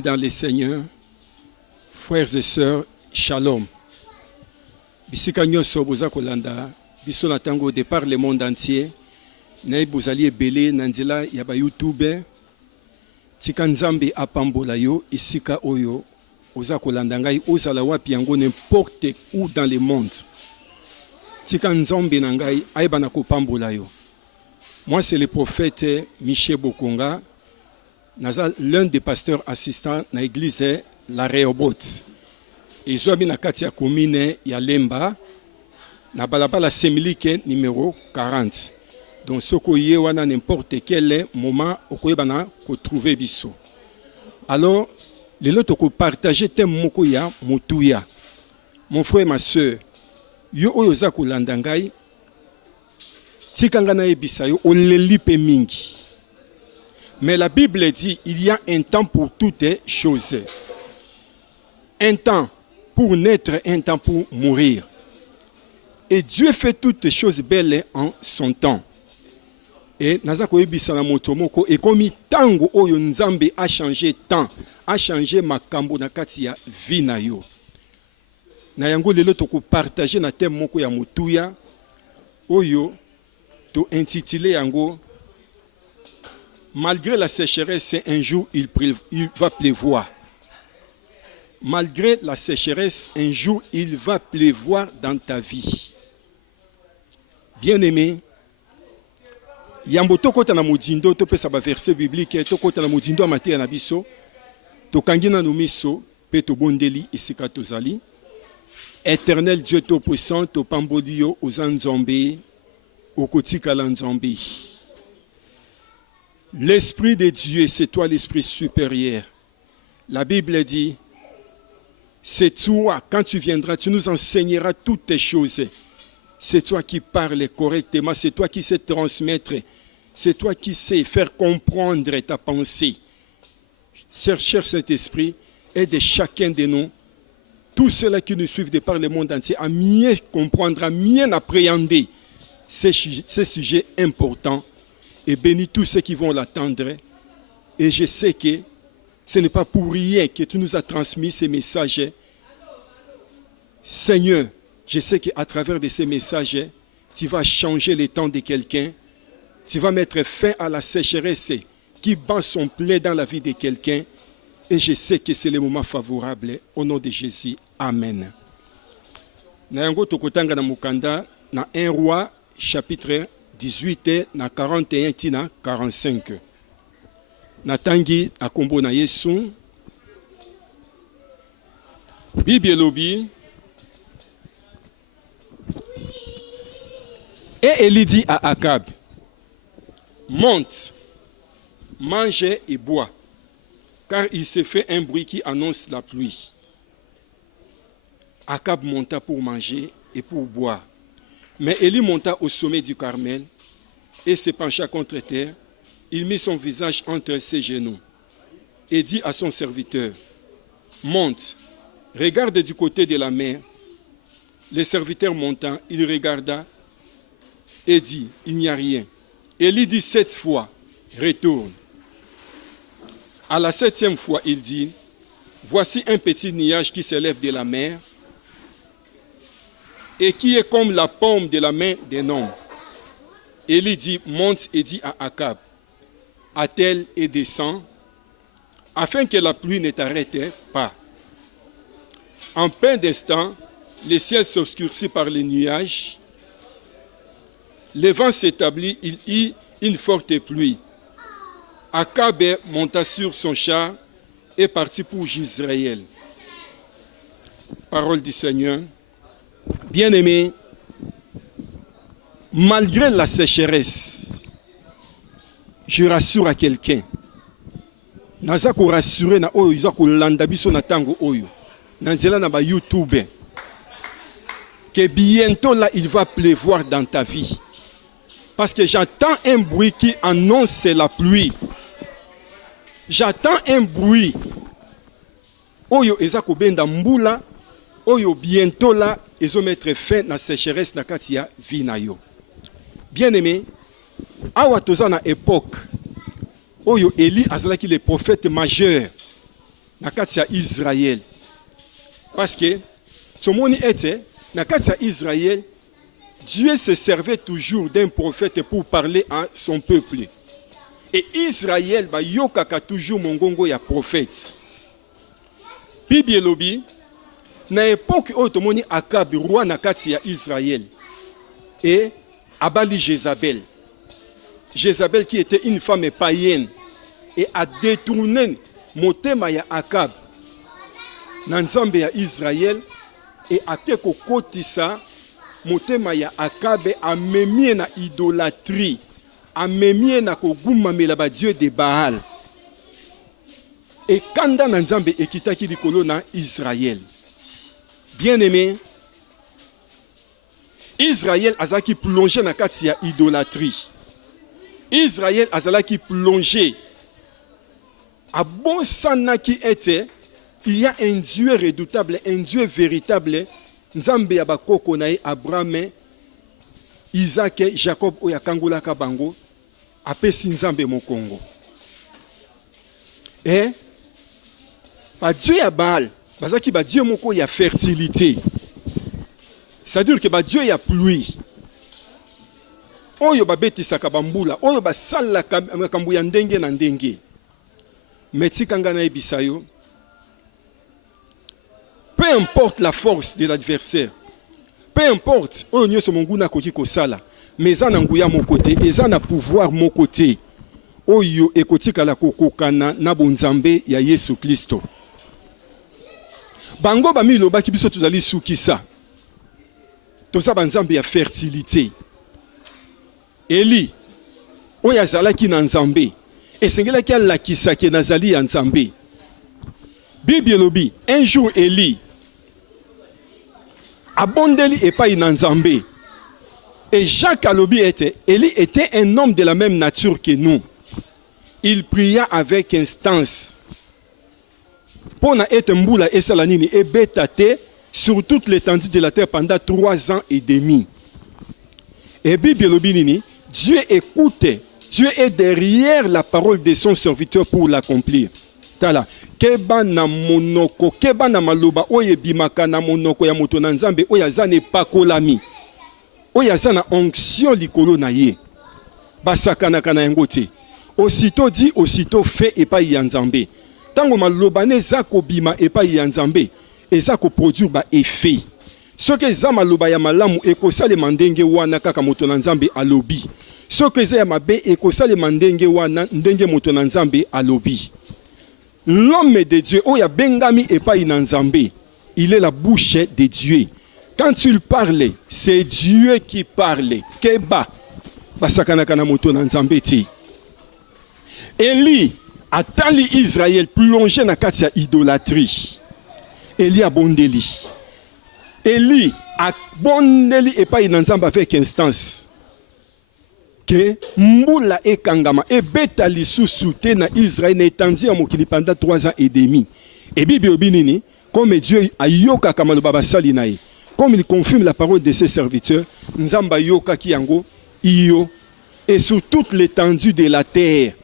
Dans les Seigneurs, frères et sœurs, shalom. Bisika nyoso boza kolanda biso na tango de par le monde entier. Na bozali ebele na nzela ya ba YouTube. Tika nzambe apambola yo isika oyo oza kolanda ngai ozala wapi yango n'importe où dans le monde. Tika nzambe na ngai ayeba na kopambola yo. Moi c'est le prophète Michel Bokonga. L'un des pasteurs assistants dans l'église la Rehoboth. Et ils ont mis na kati ya commune ya Lemba na balabala Semilike numéro 40. Donc ce que wana n'importe quel moment okoyeba na ko trouver biso. Alors les autres ko partager thème moko ya motuya. Mon frère ma sœur, yo oyo za ko landa ngai tikanga na ebisa yo oleli pe mingi. Mais la Bible dit il y a un temps pour toutes choses. Un temps pour naître, un temps pour mourir. Et Dieu fait toutes choses belles en son temps. Et nazako ebisa na motomoko et comme tango oyo nzambe a changé temps, a changé makambo na kati ya vie na yo. Na yango lelo toko partager na thème moko ya motuya oyo to intitulé yango malgré la sécheresse, un jour il va pleuvoir. Malgré la sécheresse, un jour il va pleuvoir dans ta vie. Bien-aimé, yambo tokota na modindo to pesa ba verset biblique tokota na modindo amatea na biso to kangina no miso pe to bondeli esika tozali. Éternel Dieu tout puissant to pamboli yo ozanzombe okotika la nzombe. L'Esprit de Dieu, c'est toi l'Esprit supérieur. La Bible dit, c'est toi, quand tu viendras, tu nous enseigneras toutes tes choses. C'est toi qui parles correctement, c'est toi qui sais transmettre, c'est toi qui sais faire comprendre ta pensée. Cher Saint-Esprit, aide chacun de nous, tous ceux-là qui nous suivent de par le monde entier, à mieux comprendre, à mieux appréhender ces sujets importants. Et bénis tous ceux qui vont l'attendre. Et je sais que ce n'est pas pour rien que tu nous as transmis ces messages. Seigneur, je sais qu'à travers de ces messages, tu vas changer le temps de quelqu'un. Tu vas mettre fin à la sécheresse qui bat son plein dans la vie de quelqu'un. Et je sais que c'est le moment favorable. Au nom de Jésus. Amen. Na yango tokotanga na mukanda na 1 roi chapitre 18 na 41 tina 45. Natangi akombo na Yesu. Bible lobi. Et Élie dit à Akab, monte, mange et bois, car il s'est fait un bruit qui annonce la pluie. Akab monta pour manger et pour boire. Mais Élie monta au sommet du Carmel et se pencha contre terre. Il mit son visage entre ses genoux et dit à son serviteur, monte, regarde du côté de la mer. Le serviteur montant, il regarda et dit, il n'y a rien. Élie dit 7 fois, retourne. À la 7e fois, il dit, voici un petit nuage qui s'élève de la mer et qui est comme la paume de la main d'un homme. Élie dit, monte et dit à Akab, attelle et descend, afin que la pluie ne t'arrête pas. En peu d'instants, le ciel s'obscurcit par les nuages, le vent s'établit, il y une forte pluie. Akab monta sur son char et partit pour Jizraël. Parole du Seigneur. Bien-aimé, malgré la sécheresse, je rassure à quelqu'un. Naza ko rassurer na oyo iza ko landa biso na tango oyo. Nanzela na ba YouTube. Que bientôt là il va pleuvoir dans ta vie. Parce que j'entends un bruit qui annonce la pluie. J'entends un bruit. Oyo eza ko benda mbula. Oyo bientôt là, ils vont mettre fin à la sécheresse na katia vie na yo. Bien aimé, awa toza na époque. Oyo Élie azalaki le prophète majeur. na kati ya Israël. Parce que tomoni était na kati ya Israël, Dieu se servait toujours d'un prophète pour parler à son peuple. Et Israël ba yokaka toujours mongongo ya prophète. Bible lobi na époque où tomoni Akab roi na kati ya Israël et abali Jézabel. Jézabel qui était une femme païenne et a détourné motema ya Akab na nzambe ya Israël et a te kokotisa motema ya Akabe amemie na idolâtrie, amemie na kogumamela ba dieu de Baal. Et kanda na nzambe ekitaki likolo na Israël. Bien-aimé, Israël azalaki plongé na kati ya idolâtrie. Israël azalaki plongé. Abonsanaki était, il y a un Dieu redoutable, un Dieu véritable. Nzambe ya bakoko na Abraham, Isaac, Jacob oya kangolaka bango, apesi nzambe mokongo. Et ba Dieu ya Baal, bazaki ba Dieu moko ya fertilité. C'est-à-dire que ba Dieu ya pluie. Oyo ba betisaka bambula, oyo ba salaka makambo ya ndenge na ndenge. Metika ngana ebisayo. Peu importe la force de l'adversaire, peu importe, oyo nyonso monguna koki kosala, mais eza na nguya mon côté, eza na pouvoir mon côté. Oyo ekotika la kokokana na bonzambe ya Yesu Kristo. Bango ba milo baki biso tuzali sukisa. Toza banzambe ya fertilité. Eli oyo azalaki na nzambe, esengelaki alakisaki nazali ya nzambe. Bible lobi, un jour Eli abondeli epai na nzambe. Et Jacques alobi était, Eli était un homme de la même nature que nous. Il pria avec instance. Pona ete mbula esala nini ebetate sur toute l'étendue de la terre pendant 3 ans et demi. Et Bible lobi nini, Dieu écoute, Dieu est derrière la parole de son serviteur pour l'accomplir. Tala, keba na monoko, keba na maloba, oye bimaka na monoko ya moto na nzambe, oya zane pakolami, oya zana onction likolo na ye, basakana kana yango te. Aussitôt dit, aussitôt fait epai ya nzambe. Tango maloba ne zako bima epai ya nzambe, ezako produire ba effet. Soki eza maloba ya malamu ekosalema ndenge wana kaka moto na nzambe alobi. Soki eza ya mabe ekosalema ndenge wana ndenge moto na nzambe alobi. L'homme de Dieu, oya bengami epai na nzambe, il est la bouche de Dieu. Quand il parle, c'est Dieu qui parle. Keba basakana kana moto na nzambe ti. Eli atali Israël plongé na kati ya idolâtrie. Eli abondeli. Eli abondeli epai na nzambe avec instance. Que mbula ekangama ebeta lisusu te na Israël na étendue ya mokili pendant 3 ans et demi. Et Bible binini, comme Dieu ayoka kamaloba basali na ye, comme il confirme la parole de ses serviteurs, nzamba yoka ki yango iyo, et sur toute l'étendue de la terre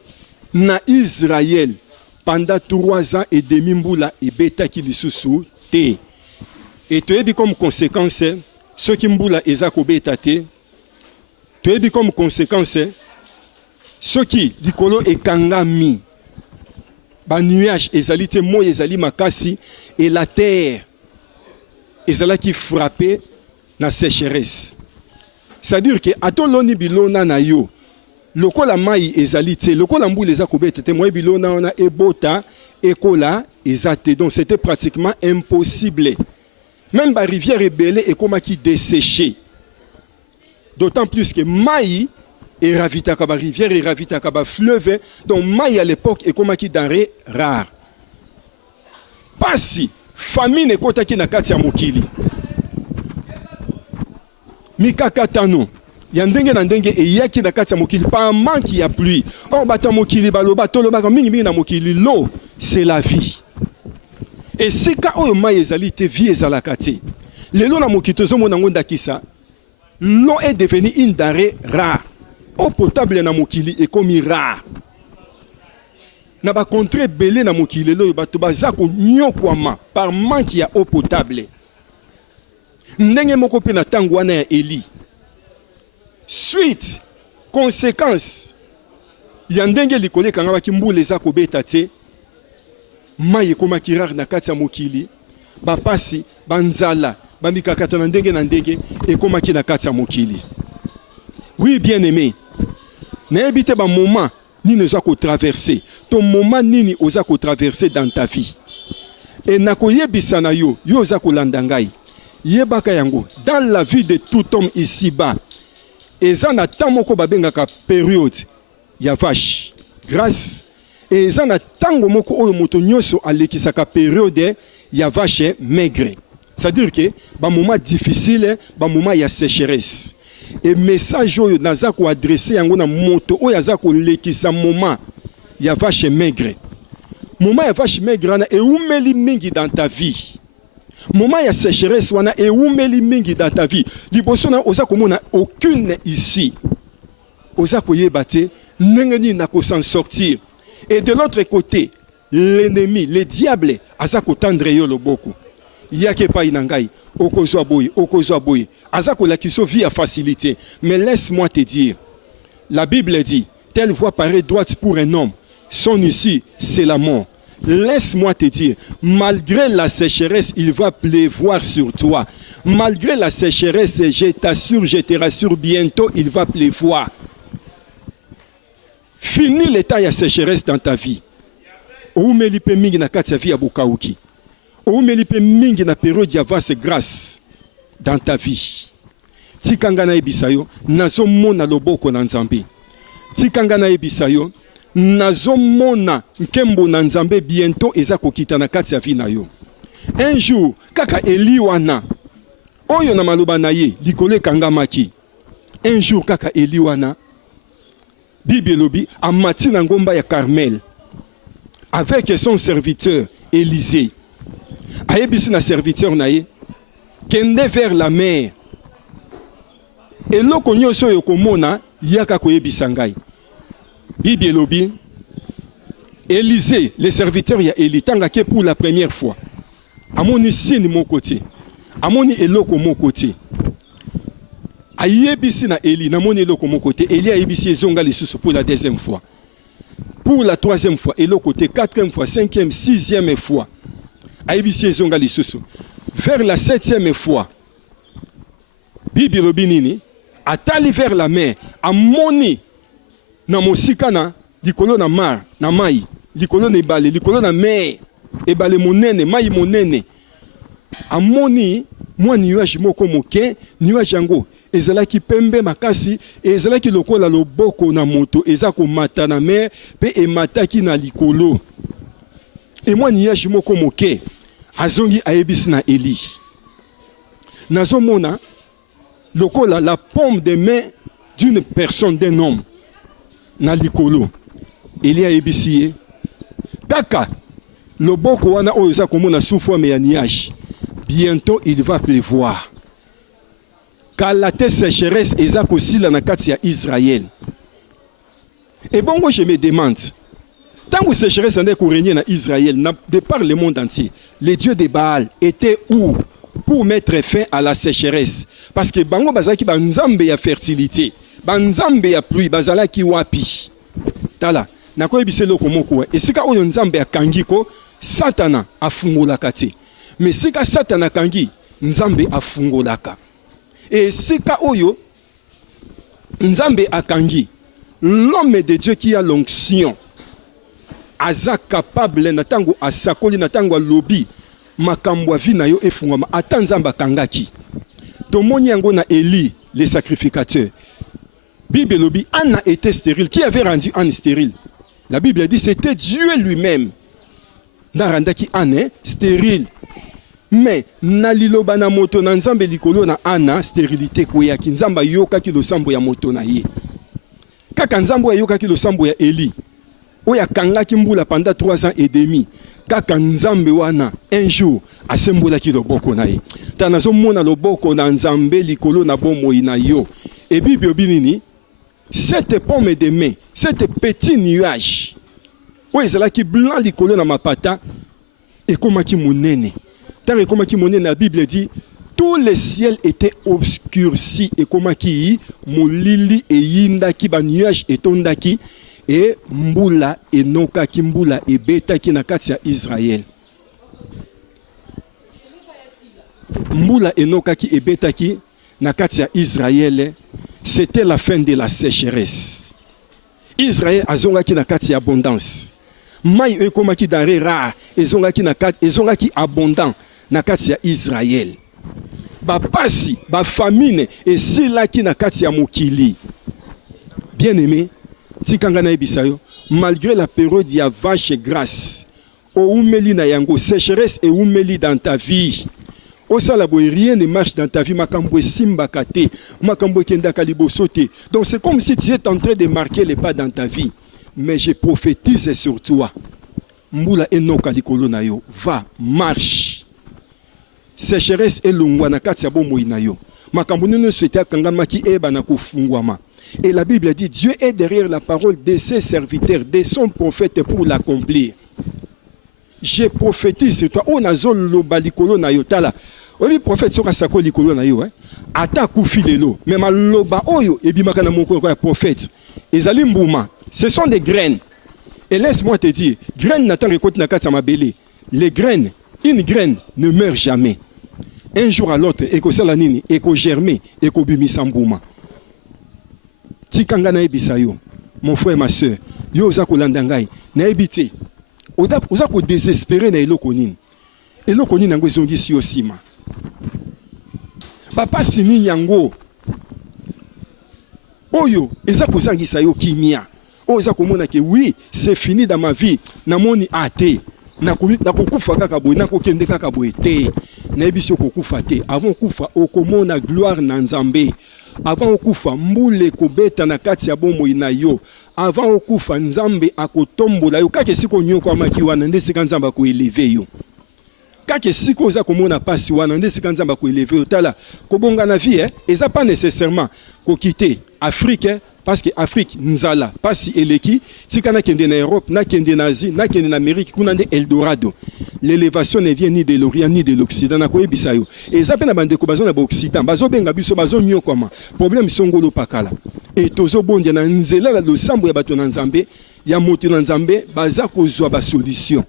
na Israël pendant 3 ans et demi mbula ebeta ki lisusu te. Et toyebi comme conséquence, ceux qui mbula ezako beta te, toyebi comme conséquence, ceux qui likolo ekangami, ba nuage ezali te mo ezali makasi, et la terre ezala qui frappé na sécheresse. C'est-à-dire que atoloni bilona na yo, lokola mai ezali te, lokola mbula ezako beta te, mo bilona ona ebota ekola ezate. Donc c'était pratiquement impossible. Même la rivière rebelle est comme qui desséchée. D'autant plus que Maï est ravita kaba rivière et ravita kaba fleuve. Donc Maï à l'époque est comme qui denrée rare. Pas si famine est kota ki na kati ya mokili. Mikakatano. Yandenge na ndenge e yaki na kati ya mokili pas manque ya pluie. On bata mokili baloba toloba mingi mingi na mokili. L'eau c'est la vie. Et si ka oyo mai ezali te vie ezalaka te. Lelo na mokito zo mona ngonda kisa. L'eau est devenue une denrée rare. Eau potable na mokili est comme rare. na ba contre belé na mokili lelo bato bazako nyokwama par manque ya eau potable. Ndenge moko pe na tango wana ya Eli. Suite, conséquence, ya ndenge likole kanga baki mbule za kobeta te, maye koma kirar na kati ya mokili, bapasi, banzala, bamikakata na ndenge, et koma ki na kati ya mokili. Oui, bien aimé, na ebite ba moment, nini oza ko traverser, ton moment nini oza ko traverser dans ta vie. Et na koyebisa na yo, yo oza ko landangai. Yebaka yango, dans la vie de tout homme ici-bas, eza na tamoko babengaka période ya vache, grâce, et eza na tango moko oyo moto nyonso alekisaka période ya vache maigre. C'est-à-dire que ba moment difficile, ba moment ya sécheresse. Et message oyo naza ko adresser yango na moto oyo aza ko lekisa moment ya vache maigre. Moment ya vache maigre na eumeli mingi dans ta vie. Moment ya sécheresse wana eumeli mingi dans ta vie. Liboso na oza komona aucune ici. Oza koyeba te ndenge na ko s'en sortir. Et de l'autre côté, l'ennemi, le diable aza ko tendre yo loboko. Yake pa inangai okozwa boy. Aza ko la kiso vie à facilité. Mais laisse-moi te dire, la Bible dit, telle voie paraît droite pour un homme, son issue c'est la mort. Laisse-moi te dire, malgré la sécheresse, il va pleuvoir sur toi. Malgré la sécheresse, je t'assure, je te rassure, bientôt, il va pleuvoir. Fini l'état de sécheresse dans ta vie. Oumelipe mingi na kati ya vie ya bokauki. Oumelipe mingi na période ya vaste grâce dans ta vie. Tikanga na ebisayo, nazo mona loboko na Nzambe. Tikanga na ebisayo, nazo mona nkembo na Nzambe bientôt eza kokita na kati ya vie na yo. Un jour, kaka Eli wana, oyo na maloba na ye, likole kangamaki. Un jour, kaka Eli wana, Bible lobi, amati na ngomba ya Carmel, avec son serviteur Élisée. Ayebisi na serviteur na ye, kende vers la mer. Eloko nyonso yo komona, yaka koyebisa ngai. Bible lobi, Élisée, le serviteur ya Élie, tanga ke pour la première fois. Amoni signe mon côté. Amoni eloko mon côté. Ayebisi na Élie, namoni eloko mon côté. Élie ayebisi ezonga lisusu pour la deuxième fois. Pour la troisième fois, eloko côté, quatrième fois, cinquième, sixième fois. Ayebisi ezonga lisusu. Vers la septième fois, Bible lobi nini, atali vers la mer, amoni na mosika na likolo na mar, na mai, likolo na ebale, likolo na mer, ebale monene, mai monene. Amoni mwa nuage moko moke, nuage yango ezalaki pembe makasi, ezalaki lokola loboko na moto, ezako mata na mer, pe emataki na likolo. Et mwa nuage moko moke, azongi ayebisi na Eli. Nazomona lokola la paume de main d'une personne, d'un homme. Na likolo. Eli ayebisi ye. Kaka, loboko wana oyo za komona sous forme ya nuage. Bientôt il va pleuvoir. Car la terre sécheresse eza kosila na kati ya Israël. Et bon, moi je me demande, tant que sécheresse en est régner na Israël, de par le monde entier, les dieux de Baal étaient où pour mettre fin à la sécheresse? Parce que bango bazaki ba nzambe ya fertilité, ba nzambe ya pluie, bazalaki wapi? Tala, na koyebise loko moko et sika oyo nzambe akangiko, Satana afungolaka te. Mais sika Satana kangi, nzambe afungolaka. Et sika oyo nzambe akangi, l'homme de Dieu qui a l'onction, aza capable na tango asakoli na tango lobi makambo vina yo efungama ata nzamba kangaki. Tomoni yango na Élie le sacrificateur. Bible lobi Anna était stérile. Qui avait rendu Anne stérile? La Bible dit c'était Dieu lui-même. Narandaki Anne stérile. Mais na liloba na moto na nzambe likolo na Anna stérilité koyaki nzamba yoka ki lo sambo ya moto na ye. Kaka nzambo yoka ki lo sambo ya Élie. Oya kangaki mbula pendant 3 ans et demi. Kaka nzambe wana un jour asembola ki loboko na ye. Tanazo mona loboko na nzambe likolo na bomoi na yo. Et Bible binini, cette pomme de main, cette petit nuage oyo ezalaki blanc likolo na mapata ekomaki monene. Tant ekomaki monene, la Bible dit tout le ciel était obscurci ekomaki molili eyindaki ba nuage etondaki et mbula enokaki mbula ebetaki na kati ya Israël. Mbula enokaki ebetaki na kati ya Israël, c'était la fin de la sécheresse. Israël azongaki na kati ya abondance. Mai ekomaki denrée rare, ezongaki abondant na kati ya Israël. Ba pasi, ba famine esilaki na kati ya mokili. Bien aimé, tikanga na ebisayo, malgré la période ya vache grasse, oumeli na yango sécheresse et oumeli dans ta vie. Osala boy, rien ne marche dans ta vie, makambo simbaka te, makambo kendaka liboso te. Donc c'est comme si tu es en train de marquer les pas dans ta vie. Mais je prophétise sur toi. Mbula enoka likolo na yo, va, marche. Sécheresse et longwa na kati ya bomoi na yo. Makambo nino souhaité kangama ki eba na kufungwama. Et la Bible dit, Dieu est derrière la parole de ses serviteurs, de son prophète pour l'accomplir. Je prophétise sur toi. On a zolo balikolo na yo tala. Oui, prophète soka sako likolo na yo, ata kufi lelo. Mais maloba oyo ebimaka na moko ya prophète. Ezali mbuma. Ce sont des graines. Et laisse-moi te dire, graines n'attend récolte na kati mabele. Les graines, une graine ne meurt jamais. Un jour à l'autre, eko salanini, eko germer, eko bimisa mbuma. Tikanga na ebisayo, mon frère, ma soeur, yo oza kolanda ngai, na ebite. Oza ko désespérer na eloko nini. Eloko nini nango ezongisi yo sima. Papa sini yango. Oyo, eza kozangisa yo kimia. Oza komona ke oui, c'est fini dans ma vie. Namoni ate. Nakokufa kaka boye, nakokende kaka boye te. Na ebiso kokufa te. Avant kufa okomona gloire na Nzambe. Avant okufa mbule kobeta na kati ya bomoi na yo. Avant okufa Nzambe akotombola yo. Kake siko nyoko amaki wana nde sika Nzambe akoeleve yo. Kake siko oza komona pasi wana nde sika Nzambe akoeleve yo. Tala kobonga na vie eza pas nécessairement ko quitter Afrique parce que Afrique nzala pasi eleki tika na kende na Europe na kende na Asie na kende na Amérique kuna nde Eldorado. L'élévation ne vient ni de l'Orient ni de l'Occident. Na koyebisa yo. Eza pe na bandeko bazo na Occident, bazo benga biso bazo nyo koma. Problème songolo pakala. Et tozo bondia na nzela la losambo ya bato na Nzambe, ya moto na Nzambe, baza kozwa ba solution.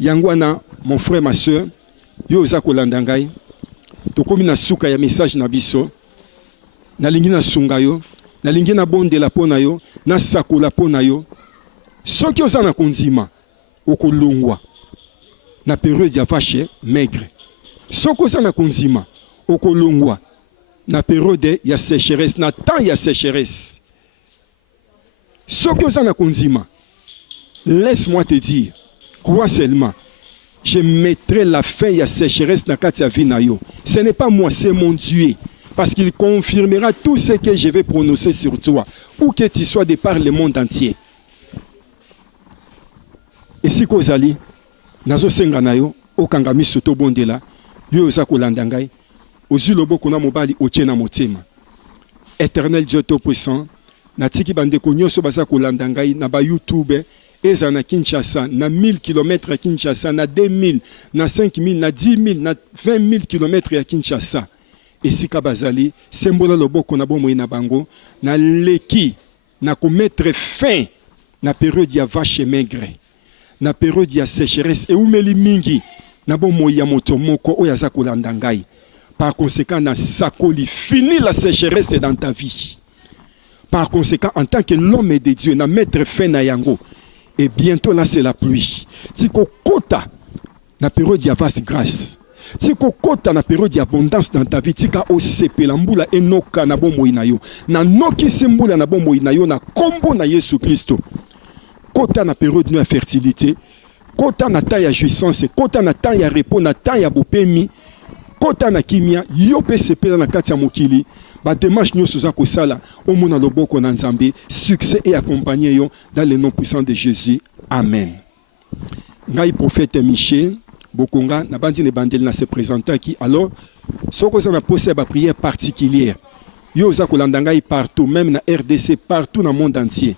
Yangwana, mon frère, ma soeur, yo oza kolanda ngai. Tokomi na suka ya message na biso. Na lingi na sunga yo, na lingi na bondela pona yo, na sakola pona yo. Soki oza na konzima, okolongwa. Na période ya vache maigre. Soko za na konzima okolongwa na période ya sécheresse, na temps ya sécheresse. Soko za na konzima, laisse-moi te dire, crois seulement, je mettrai la fin ya sécheresse na kati ya vie na yo. Ce n'est pas moi, c'est mon Dieu. Parce qu'il confirmera tout ce que je vais prononcer sur toi, où que tu sois de par le monde entier. Et si kozali nazo senga na yo okanga misoto bondela yo oza kolanda ngai ozwi loboko na mobali otie na motema. Éternel Dieu tout-puissant, natiki bandeko nyonso baza kolanda ngai na ba YouTube eza na Kinshasa na 1000 km ya Kinshasa, na 2000, na 5000, na 10000, na 20000 km ya Kinshasa. Esika bazali sembola loboko na bomoi na bango na leki na ko mettre fin na période ya vache maigre. Na période ya sécheresse et oumeli mingi na bomoi ya moto moko oyo aza kolanda ngai. Par conséquent na sakoli fini la sécheresse dans ta vie. Par conséquent en tant que l'homme de Dieu na mettre fin na yango. Et bientôt là c'est la pluie. Tiko kota na période ya vaste grâce. Tiko kota na période d'abondance dans ta vie. Tika osepela mbula enoka na bomoi na yo. Na noki simbula na bomoi na yo na kombo na Yesu Kristo. Kota na période de fertilité, kota na temps ya jouissance, kota na temps ya repos, na temps ya bopemi, kota na kimia, yo pe sepela na kati ya mokili, ba démarche nyoso za kosala, omona loboko na Nzambe, succès et accompagner yo dans le nom puissant de Jésus. Amen. Ngai prophète Michel Bokonga na bandi ne bandel na se présenter qui alors soko za na poser ba prière particulière. Yo za kolanda ngai partout, même na RDC, partout dans le monde entier.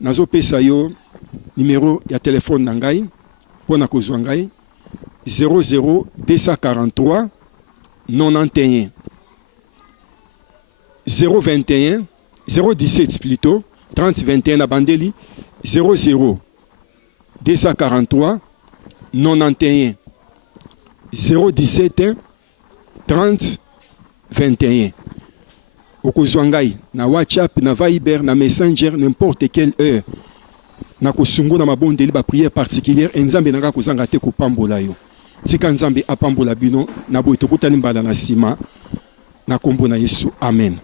Nazo pesa yo numéro ya téléphone na ngai pona kozwa ngai 00 243 91 021 017 plutôt 30 21 na bandeli 00 243 91 017 30 21. Okozwa ngai na WhatsApp, na Viber, na Messenger, n'importe quelle heure. Na kosungo na mabondeli ba prière particulière enzambe nanga kozanga te kopambola yo. Tika nzambe apambola bino na boy tokutani mbala na sima na kombo na Yesu. Amen.